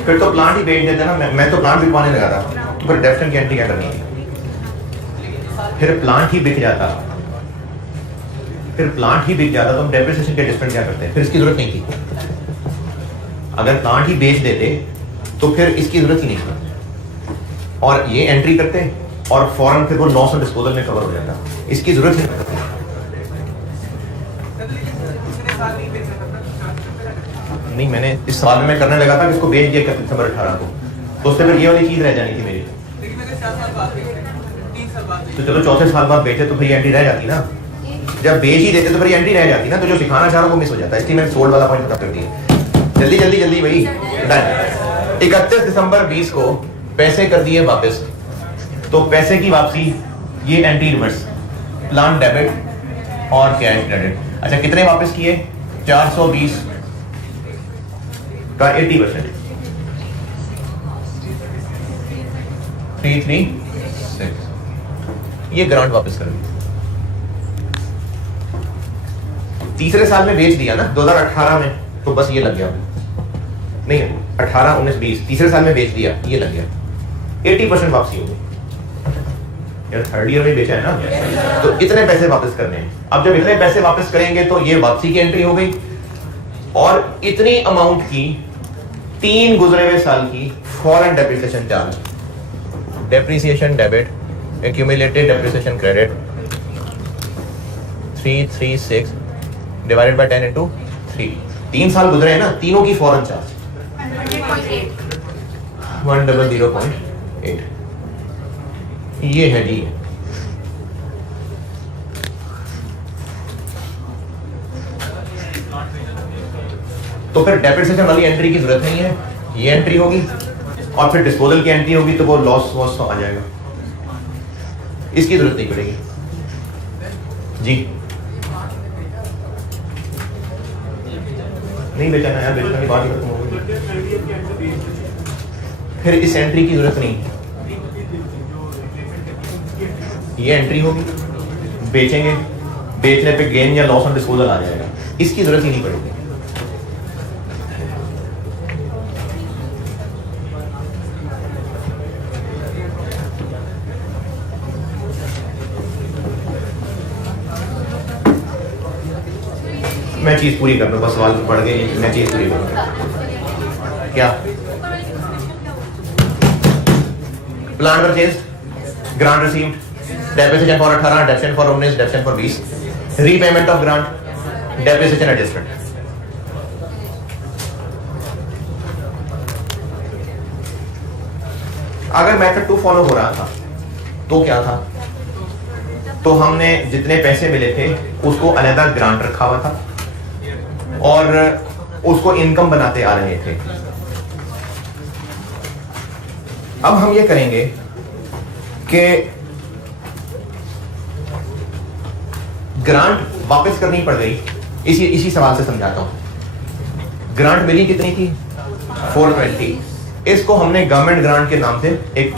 फिर तो प्लांट ही बेच देते ना, मैं तो प्लांट बिकवाने लगा था, तो फिर डेप्रिसिएशन की एंट्री क्या करनी थी? फिर प्लांट ही बिक जाता, तो हम डेप्रिसिएशन के एडजस्टमेंट क्या करते हैं? फिर इसकी जरूरत नहीं थी। अगर प्लांट ही बेच देते तो फिर इसकी जरूरत ही नहीं थी, और ये एंट्री करते और फौरन फिर वो लॉस ऑन डिस्पोजल में कवर हो जाता, इसकी जरूरत ही नहीं। नहीं, मैंने इस साल में मैं करने लगा था कि इसको बेच दिया दिसंबर 18 को, तो उससे फिर ये वाली चीज रह जानी थी मेरी। तो चलो चौथे साल बाद बेचे तो फिर एंट्री रह जाती ना, जब बेच ही देते तो फिर एंट्री रह जाती ना, तो जो सिखाना चाह रहा वो मिस हो जाता है। इसलिए मैंने सोल्ड वाला पॉइंट खत्म कर दिया। जल्दी जल्दी जल्दी भाई, डन। 31 दिसंबर 20 को पैसे कर दिए वापस, तो पैसे की वापसी ये एंट्री रिवर्स, प्लान डेबिट और कैश क्रेडिट। अच्छा, कितने वापस किए? 420 का 80%, 336, ये ग्रांट वापस कर दी। तीसरे साल में बेच दिया ना 2018 में, तो बस ये लग गया, नहीं 18 19 20 तीसरे साल में बेच दिया, ये लग गया 80% वापसी हो गई। यार थर्ड ईयर में बेचा है ना, तो इतने पैसे वापस करने हैं। अब जब इतने पैसे वापस करेंगे तो ये वापसी की एंट्री हो गई, और इतनी अमाउंट की 3 गुजरे हुए साल की foreign depreciation charge, depreciation debit, accumulated depreciation credit 336 divided by 10 into 3। 3 साल गुजरे हैं ना, तीनों की फॉरेन चार्ज 100.8, ये है जी। तो फिर डेप्रिसिएशन वाली एंट्री की जरूरत नहीं है, ये एंट्री होगी, और फिर डिस्पोजल की एंट्री होगी, तो वो लॉस तो आ जाएगा, इसकी जरूरत नहीं पड़ेगी जी। नहीं बेचना यार, बेचने की बात ही खत्म हो गई, फिर इस एंट्री की जरूरत नहीं, ये एंट्री होगी, बेचेंगे, बेचने पे गेन या लॉस ऑन डिस्पोजल आ जाएगा, इसकी जरूरत ही नहीं पड़ेगी। मैं चीज पूरी कर लूं, बस सवाल पढ़ गए, मैं चीज पूरी करूं। क्या plan purchase, grant received, depreciation for 18, depreciation for 19, depreciation for 20, repayment of grant, depreciation adjustment. अगर मेथड 2 फॉलो हो रहा था तो क्या था? तो हमने जितने पैसे मिले थे उसको अलग ग्रांट रखा हुआ था और उसको इनकम बनाते आ रहे थे। अब हम ये करेंगे कि ग्रांट वापस करनी पड़ गई, इसी सवाल से समझाता हूं। ग्रांट मिली कितनी थी? 420। इसको हमने गवर्नमेंट ग्रांट के नाम से एक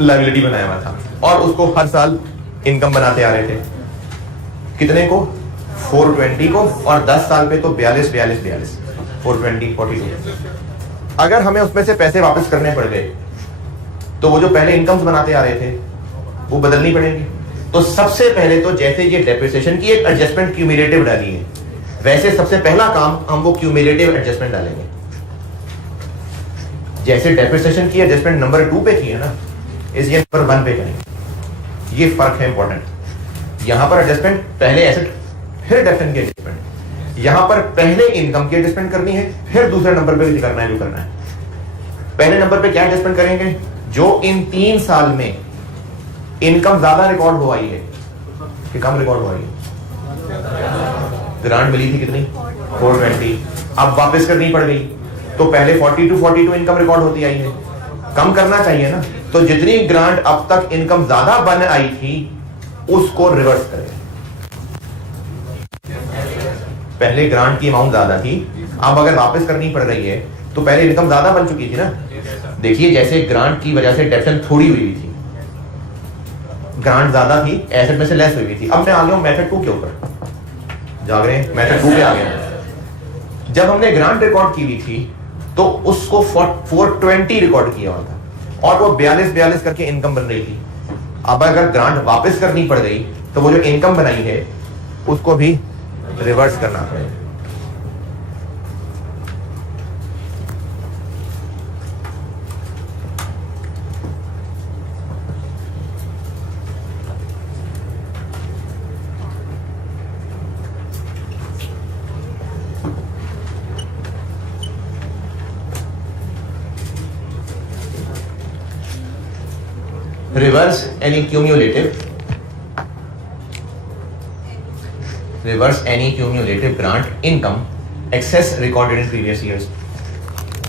लायबिलिटी बनाया हुआ था और उसको हर साल इनकम बनाते आ रहे थे। कितने को? 420 को, और 10 साल पे तो 42 420 42। अगर हमें उसमें से पैसे वापस करने पड़ गए तो वो जो पहले इनकम्स बनाते आ रहे थे वो बदलनी पड़ेगी। तो सबसे पहले तो जैसे ये डेप्रिसिएशन की एक एडजस्टमेंट क्यूमुलेटिव डाली है, वैसे सबसे पहला काम हम वो क्यूमुलेटिव एडजस्टमेंट डालेंगे। जैसे डेप्रिसिएशन की एडजस्टमेंट नंबर 2 पे की है ना, इस ये नंबर 1 पे करेंगे। ये फर्क है इंपॉर्टेंट। यहां पर एडजस्टमेंट पहले एसेट फिर डेप्रिसिएशन की एडजस्टमेंट, यहां पर पहले इनकम की एडजस्टमेंट करनी है, फिर दूसरे नंबर पे भी करना है जो करना है। पहले नंबर पे क्या एडजस्टमेंट करेंगे? जो इन 3 साल में इनकम ज्यादा रिकॉर्ड हो आई है कि कम रिकॉर्ड हो आई है। ग्रांट मिली थी कितनी? 420। अब वापस करनी पड़ गई तो पहले 42 इनकम रिकॉर्ड होती आई है, कम करना चाहिए ना। तो जितनी ग्रांट अब तक इनकम ज्यादा बन आई थी उसको रिवर्स करें। पहले ग्रांट की अमाउंट ज्यादा थी, अब अगर वापस करनी पड़ रही है तो पहले इनकम ज्यादा बन चुकी थी ना। देखिए जैसे ग्रांट की वजह से डेप्रिसिएशन थोड़ी हुई थी, ग्रांट ज्यादा थी, एसेट में से लेस हुई थी। अब मैं आ गया हूं मेथड 2 के ऊपर। जाग रहे हैं? मेथड 2 पे आ गया। जब हमने ग्रांट रिकॉर्ड की हुई थी तो उसको 420 रिकॉर्ड किया हुआ था और वो 42 करके इनकम बन रही थी। अब अगर ग्रांट वापस करनी पड़ गई तो वो जो इनकम बनाई है उसको भी रिवर्स करना पड़ेगा। Reverse any cumulative grant income excess recorded in previous years.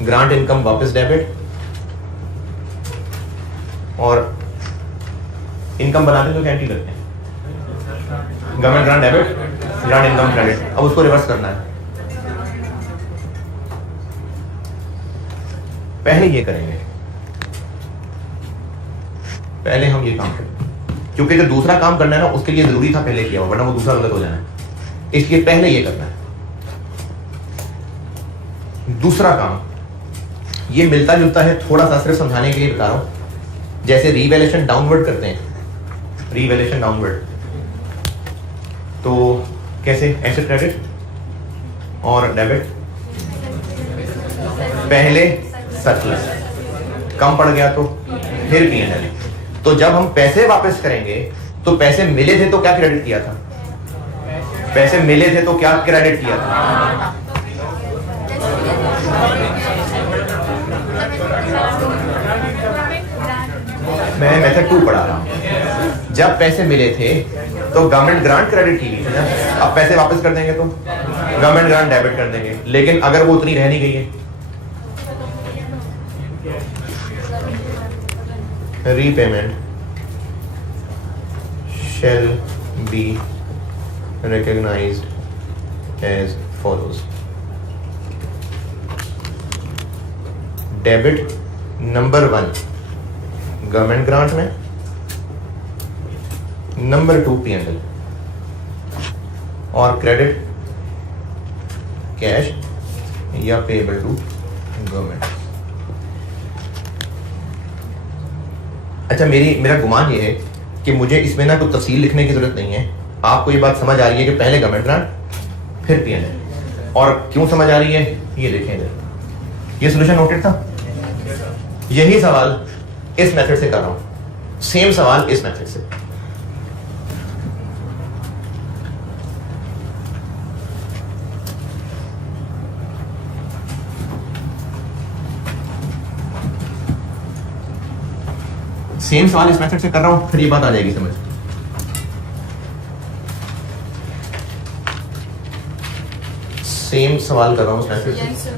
Grant income वापस डेबिट और इनकम बनाते तो क्या एंट्री करते हैं? Government grant debit, grant income credit. अब उसको रिवर्स करना है। पहले ये करेंगे, पहले हम ये काम करें, क्योंकि जो दूसरा काम करना है ना उसके लिए जरूरी था पहले किया हुआ, वरना वो दूसरा गलत हो जाना है। इसलिए पहले ये करना है। दूसरा काम ये मिलता जुलता है, थोड़ा सा सिर्फ समझाने के लिए बता रहा हूं। जैसे रीवैल्यूएशन डाउनवर्ड करते हैं, रीवैल्यूएशन डाउनवर्ड, तो कैसे? एसेट क्रेडिट और डेबिट। पहले सरप्लस कम पड़ गया तो फिर P&L। तो जब हम पैसे वापस करेंगे तो पैसे मिले थे तो क्या क्रेडिट किया था? पैसे मिले थे तो क्या क्रेडिट किया था? मैं मेथड 2 पढ़ा रहा हूं। जब पैसे मिले थे तो गवर्नमेंट ग्रांट क्रेडिट की गई थी ना, अब पैसे वापस कर देंगे तो गवर्नमेंट ग्रांट डेबिट कर देंगे। लेकिन अगर वो उतनी रह नहीं गई है, repayment shall be recognized as follows. Debit number 1 government grant में, नंबर 2 P&L, और क्रेडिट कैश या पेएबल टू गवर्नमेंट। अच्छा, मेरा गुमान ये है कि मुझे इसमें ना कोई तफसील लिखने की जरूरत नहीं है। आपको ये बात समझ आ रही है कि पहले गवर्नमेंट ग्रांट फिर P&L, और क्यों समझ आ रही है ये देखें इधर। ये सॉल्यूशन नोटेड था। यही सवाल इस मेथड से कर रहा हूं, सेम सवाल इस मेथड से। सेम सवाल इस मेथड से कर रहा हूं, फिर ये बात आ जाएगी समझ। सेम सवाल कर रहा हूं इस मेथड से।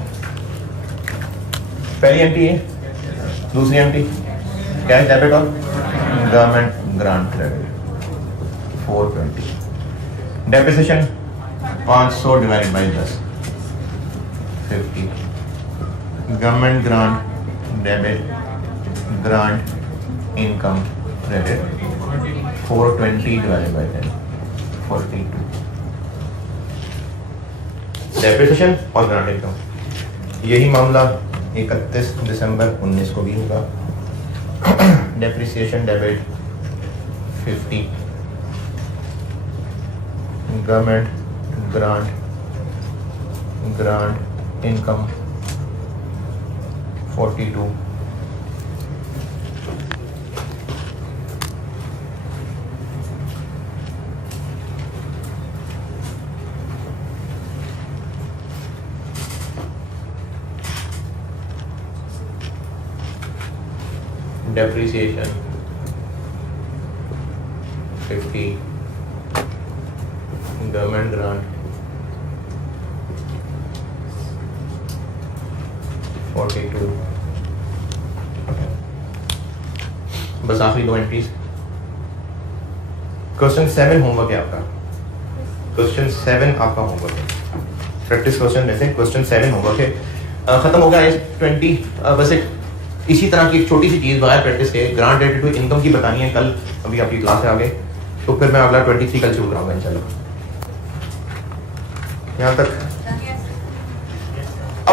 पहली एंट्री है, दूसरी एंट्री कैश डेबिट और government grant credit 420। Depreciation 500 divided by 10 50। Government grant debit, grant income credit 420 divided by 10 42। Depreciation और ग्रांट इनकम, यही मामला 31 दिसंबर 19 को भी होगा। Depreciation debit 50, government grant income 42। Depreciation 50, government grant 42। बस आखिरी 2 एंट्रीज। क्वेश्चन 7 होमवर्क है आपका। क्वेश्चन 7 आपका होमवर्क है। प्रैक्टिस क्वेश्चन में से क्वेश्चन 7 होमवर्क है। खत्म हो गया 20। बस एक इसी तरह की एक छोटी सी चीज़ बगैर प्रैक्टिस के ग्रांट रेटेड टू इनकम की बतानी है कल, अभी आपकी क्लास है आगे, तो फिर मैं अगला 23 कल शुरू कराऊंगा इंशाल्लाह। यहाँ तक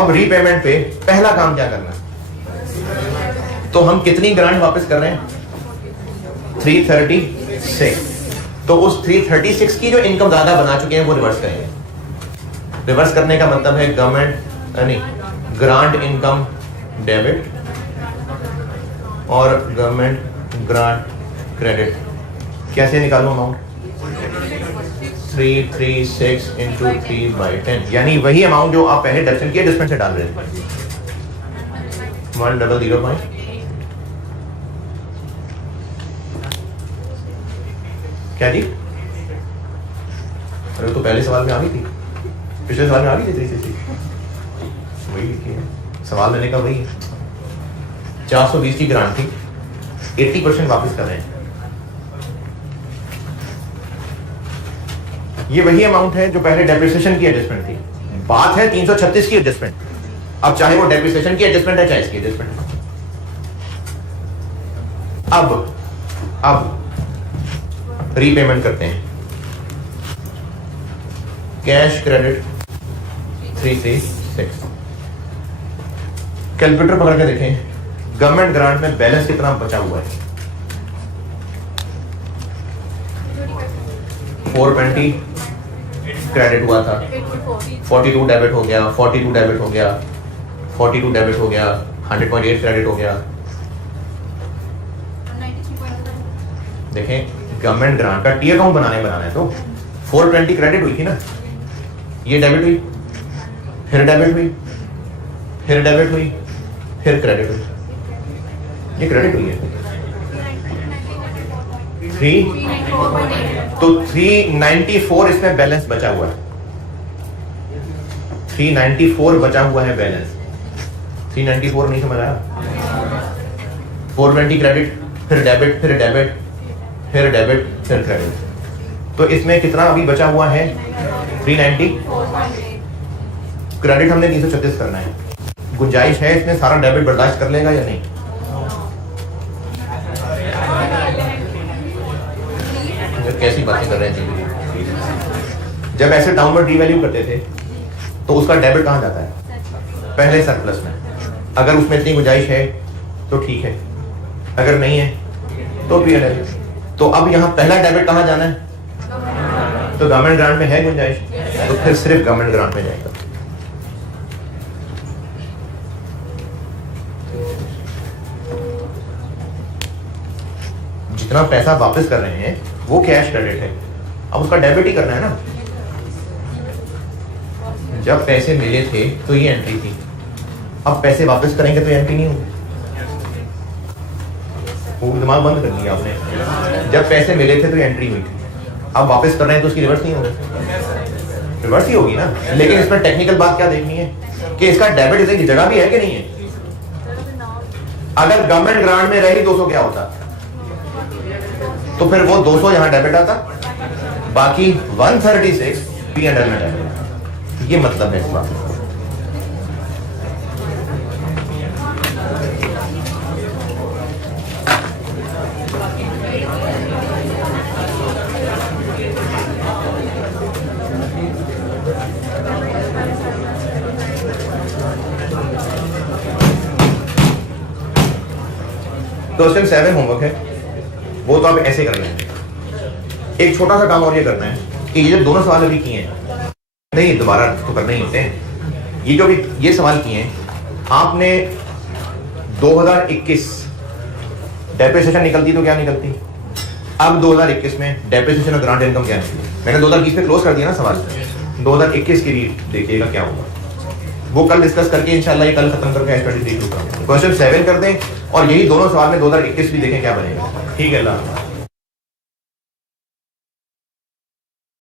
अब रीपेमेंट पे पहला काम क्या करना है? तो हम कितनी ग्रांट वापस कर रहे हैं? 336। तो उस 336 की जो इनकम ज्यादा बना चुके हैं वो रिवर्स करेंगे। रिवर्स करने का मतलब है गवर्नमेंट नहीं ग्रांट इनकम डेबिट और गवर्नमेंट ग्रांट क्रेडिट। कैसे निकालूं अमाउंट? 336 इंटू 3/10, यानी वही अमाउंट जो आप पहले डिडक्शन किए डिस्पेंस से डाल रहे थे। 100 क्या जी? अरे तो पहले सवाल में आ गई थी, पिछले सवाल में आ गई थी 360। वही लिखी है, सवाल लेने का वही है। 420 की ग्रांट थी, 80% वापस कर रहे हैं। ये वही अमाउंट है जो पहले डेप्रिसिएशन की एडजस्टमेंट थी। बात है 336 की एडजस्टमेंट। अब चाहे वो डेप्रिसिएशन की एडजस्टमेंट है चाहे इसकी एडजस्टमेंट है। अब रीपेमेंट करते हैं। Cash credit 336। कैलकुलेटर पकड़ के देखें गवर्नमेंट ग्रांट में बैलेंस कितना बचा हुआ है। 420 क्रेडिट हुआ था, 42 डेबिट हो गया, 42 डेबिट हो गया, 42 डेबिट हो गया, 100.8 क्रेडिट हो गया। देखें गवर्नमेंट ग्रांट का टी अकाउंट बनाना है तो 420 क्रेडिट हुई थी ना, ये डेबिट हुई, फिर डेबिट हुई, फिर डेबिट हुई, फिर क्रेडिट हुई। ये क्रेडिट हुई है 3 तो 394 इसमें बैलेंस बचा हुआ है। 394 बचा हुआ है बैलेंस। 394 नहीं समझ आया? 420 क्रेडिट, फिर डेबिट, फिर डेबिट, फिर डेबिट, फिर क्रेडिट। तो इसमें कितना अभी बचा हुआ है? 390। क्रेडिट हमने 336 करना है। गुंजाइश है इसमें, सारा डेबिट बर्दाश्त कर लेगा या नहीं? कैसी बातें कर रहे हैं? जब ऐसे डाउनवर्ड रीवैल्यू करते थे तो उसका डेबिट कहां जाता है? पहले सरप्लस में। अगर उसमें इतनी गुंजाइश है तो ठीक है, अगर नहीं है तो पीएनएल। तो अब यहाँ पहला डेबिट कहां जाना है? तो गवर्नमेंट ग्रांट में है गुंजाइश, तो फिर सिर्फ गवर्नमेंट ग्रांट में जाएगा। जितना पैसा वापस कर रहे हैं वो कैश क्रेडिट है, अब उसका डेबिट ही करना है ना। जब पैसे मिले थे तो ये एंट्री थी, अब पैसे वापस करेंगे तो एंट्री नहीं होगी। वो दिमाग बंद कर दिया आपने। जब पैसे मिले थे तो एंट्री हुई थी, अब वापस कर रहे हैं तो उसकी रिवर्स नहीं होगी, रिवर्स ही होगी ना। लेकिन इसमें टेक्निकल बात क्या देखनी है कि इसका डेबिट इसे की जगह भी है कि नहीं है। अगर गवर्नमेंट ग्रांट में रही 200 क्या होता, तो फिर वो 200 यहां डेबिट आता, बाकी 136 पीएनएल में डेबिट। ये मतलब है इस बात। क्वेश्चन 7 होमवर्क है, वो तो आप ऐसे कर लेंगे। एक छोटा सा काम और ये करना है कि ये जो दोनों सवाल अभी किए हैं, नहीं दोबारा तो करना ही होते हैं। ये जो भी ये सवाल किए हैं आपने 2021 डेप्रिसिएशन निकलती तो क्या निकलती, अब 2021 में डेप्रिसिएशन और ग्रांट इनकम क्या निकली। मैंने 2020 पे क्लोज कर दिया ना सवाल, 2021 की रीड देखिएगा क्या होगा, वो कल डिस्कस करके इंशाल्लाह ये कल खत्म करके क्वेश्चन 7 कर दें और यही दोनों सवाल में 2021 भी देखें क्या बनेगा। ठीक है अल्लाह।